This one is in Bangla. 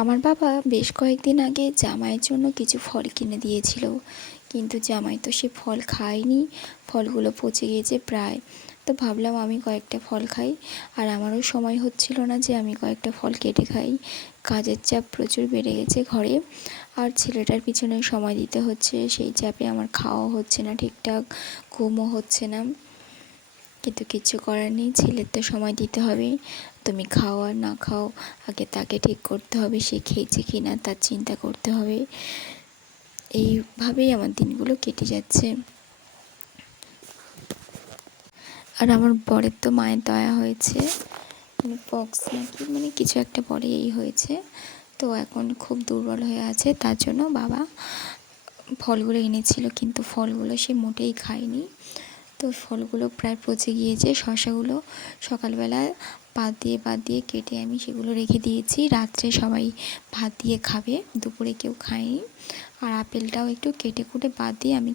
আমার বাবা বেশ কয়েকদিন আগে জামাইয়ের জন্য কিছু ফল কিনে দিয়েছিল, কিন্তু জামাই তো সে ফল খায়নি। ফলগুলো পচে গিয়েছে প্রায়। তো ভাবলাম আমি কয়েকটা ফল খাই, আর আমারও সময় হচ্ছিল না যে আমি কয়েকটা ফল কেটে খাই। কাজের চাপ প্রচুর বেড়ে গেছে ঘরে, আর ছেলেটার পিছনে সময় দিতে হচ্ছে, সেই চাপে আমার খাওয়া হচ্ছে না ঠিকঠাক, ঘুমও হচ্ছে না। কিন্তু কিছু করার নেই, ছেলের তো সময় দিতে হবে। তুমি খাও আর না খাও, আগে তাকে ঠিক করতে হবে, সে খেয়েছে কি না তার চিন্তা করতে হবে। এইভাবেই আমার দিনগুলো কেটে যাচ্ছে। আর আমার বরের তো মায়ের দয়া হয়েছে, পক্স নাকি কিছু একটা পরে এই হয়েছে, তো এখন খুব দুর্বল হয়ে আছে। তার জন্য বাবা ফলগুলো এনেছিল, কিন্তু ফলগুলো সে মোটেই খায়নি। তো ফলগুলো প্রায় পচে গিয়েছে। শসাগুলো সকালবেলা পাত দিয়ে কেটে আমি সেগুলো রেখে দিয়েছি, রাত্রে সবাই ভাত দিয়ে খাবে, দুপুরে কেউ খায়নি। আর আপেলটাও একটু কেটে কুটে বাদ দিয়ে আমি